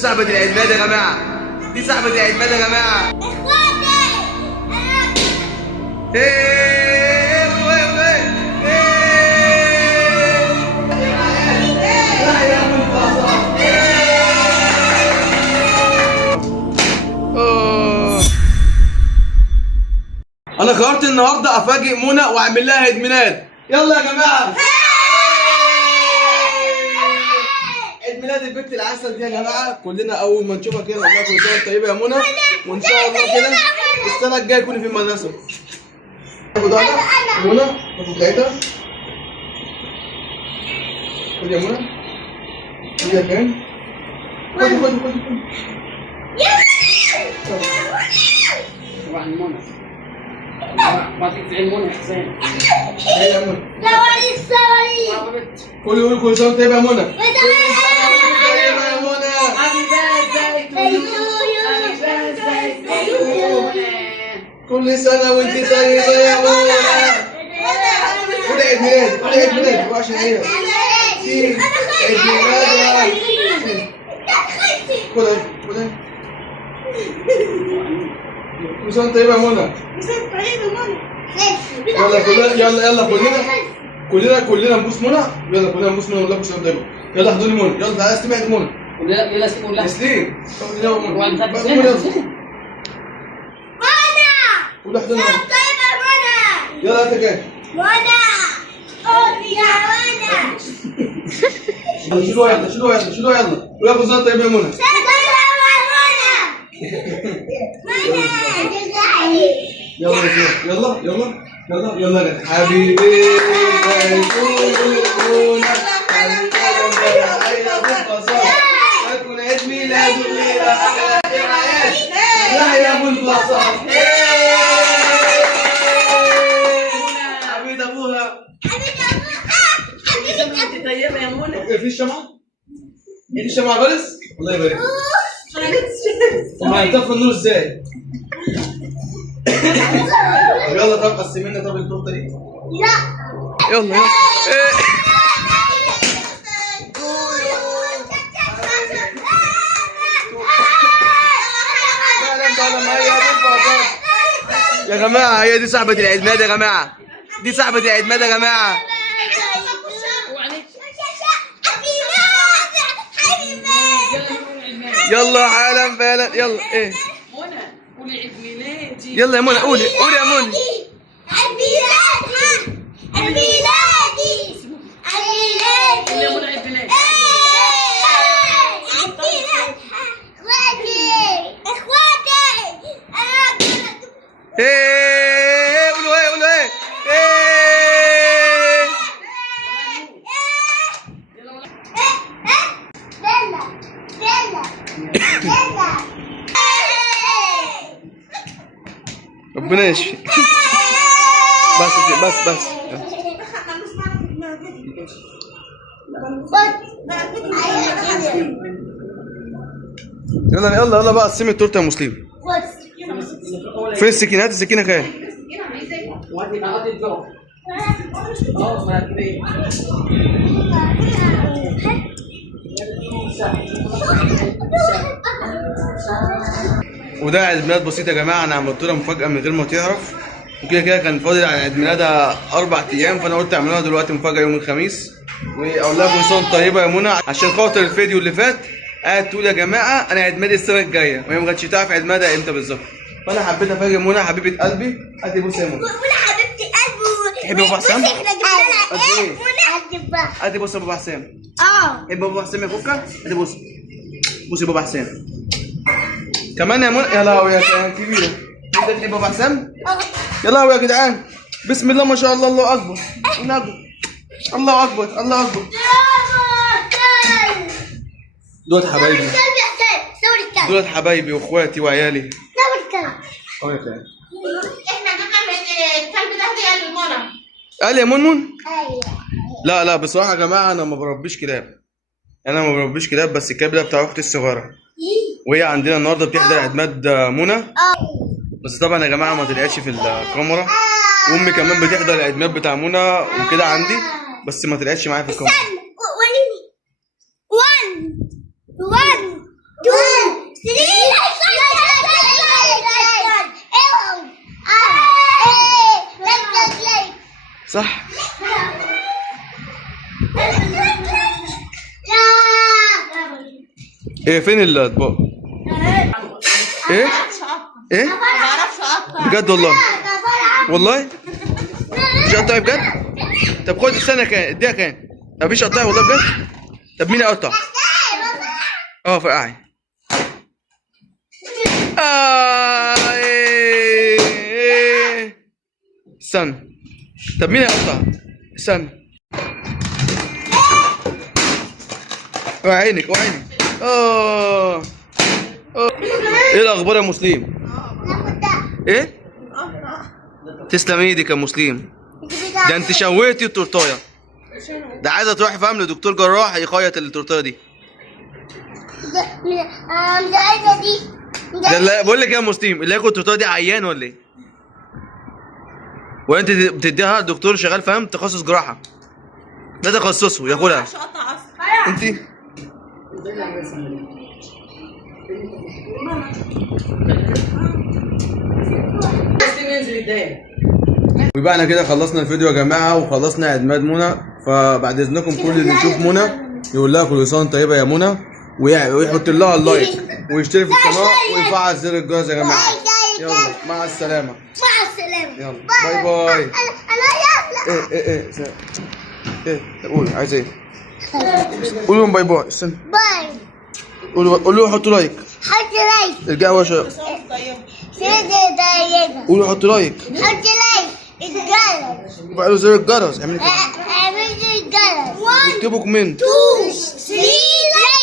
صاحبة العيد ميلاد يا جماعة، دي صاحبة العيد ميلاد يا جماعة. اخواتي انا قررت النهارده افاجئ منى واعمل لها عيد ميلاد. يلا يا جماعه، عيد ميلاد البنت العسل دي يا جماعه. كلنا اول ما نشوفها كده نقول لها كل سنه طيبه يا منى، وان شاء الله كده السنه الجايه تكوني في المدرسه. تاخد واحده منى، تاخد بتاعتها. خد يا منى، خد يا كريم، خد. طبعا منى ما تزعل منى حسين. ايه يا منى؟ سوري قولي كل سنه طيبه يا منى. كل سنة وانت طيبة يا منى. قولي عيد ميلاد، قولي عيد ميلاد وعشان هي عيد ميلاد. خدها كل سنة طيبة يا منى. يلا كلنا نبوس منى. يلا كلنا نبوس منى ونقول لها كل سنة طيبة. يلا احضني منى، يلا تعالى استمع عيد منى. يلا سيبوا الله. تسليم. يلا منى. قول احضني منى. يلا انت جاي. شيلوها يلا. ويا كل سنة طيبة يا منى. يلا حبيبي هيكون عيد ميلاد الليلة أحلى حياة. لا يا أبو البصر حبيب أبوها. انت طيبه يا منى. في الشمعة؟ في الشمعة خالص؟ الله يبارك. ما هيطفي النور ازاي؟ يلا طب قسمي لنا طب التورته دي. يلا يا جماعه هي دي صاحبة العيد ميلاد يا جماعه، دي صاحبة العيد ميلاد يا جماعه. يلا حالا فعلا. يلا منى قولي عيد ميلادي. يلا يا منى، قولي يا منى. عيد ميلادي عيد ميلادي عيد قولي يا ميلادي منى عيد ميلادي. قولوا ربنا يشفي. بس يلا بقى قسمي التورته يا مسلم. فين السكينه؟ هات السكينه كام؟ وده عيد ميلاد بسيط يا جماعه، انا عملت لها مفاجاه من غير ما تعرف، وكده كان فاضل على عيد ميلادها 4 ايام، فانا قلت اعملها دلوقتي مفاجاه يوم الخميس، واقول لها كل سنه طيبه يا منى، عشان خاطر الفيديو اللي فات قاعد تقول يا جماعه انا عيد ميلادي السنه الجايه، وهي ما كانتش تعرف عيد ميلادها امتى بالظبط، فانا حبيت افاجئ منى حبيبه قلبي. هاتي بصي يا منى. حبيبتي قلبي. تحبي بابا حسام؟ احنا جبنا لها ايه؟ هاتي بصي يا بابا حسام. تحبي بابا حسام يا فكه؟ هاتي بصي بابا حسام كمان يا منى. يا لهوي يا كبيره، انت تحب بابا حسام؟ يا لهوي يا جدعان، بسم الله ما شاء الله، الله اكبر الله اكبر. دولت حبايبي واخواتي وعيالي. احنا جبنا الكلب ده هديه للمنى. قال يا منمن؟ ايوه. لا بصراحه يا جماعه انا ما بربيش كلاب، بس الكلب ده بتاع اختي الصغيره، وهي عندنا النهارده بتحضر عيد ميلاد منى، بس طبعا يا جماعه ما طلعتش في الكاميرا، وامي كمان بتحضر عيد ميلاد بتاع منى وكده عندي، بس ما طلعتش معايا في الكاميرا. 1 2 ايه فين الاطباق؟ ايه؟ ايه؟ ما بعرفش اقطع. بجد والله؟ والله؟ مش قطعي بجد؟ طب خد استنى كان اديها كان. مفيش قطعي والله بجد؟ طب مين يقطع؟ فرقعي. إيه. استنى. طب مين هيقطع؟ استنى. عينك وعينك. ايه الاخبار يا مسلم؟ ايه؟ تسلم ايدك يا مسلم. ده انت شويتي التورتايه. ده عايزه تروحي فاهم لدكتور جراح يخيط التورتايه دي. مش عايزه دي. ده لا بقول لك ايه يا مسلم، اللي ياكل التورتايه دي عيان ولا ايه؟ وانت بتديها دكتور شغال فاهم تخصص جراحه. ده تخصصه ياكلها. انت ويبقى احنا كده خلصنا الفيديو يا جماعه، وخلصنا عيد ميلاد منى. فبعد اذنكم كل اللي يشوف منى يقول لها كل سنه طيبه يا منى، ويحط لها اللايك ويشترك في القناه ويفعل زر الجرس يا جماعه. يلا مع السلامه. مع السلامه. يلا باي باي. انا ايه قول عايز ايه؟ قول لهم باي باي. استنى باي. قول له حطوا لايك. حط لايك. ارجعوا يا شباب. قولوا حطوا لايك. حط لايك. الجرس. وفعلوا زر الجرس. اعملوا كده. اعمل الجرس. 1 اكتبوا كومنت. 2 3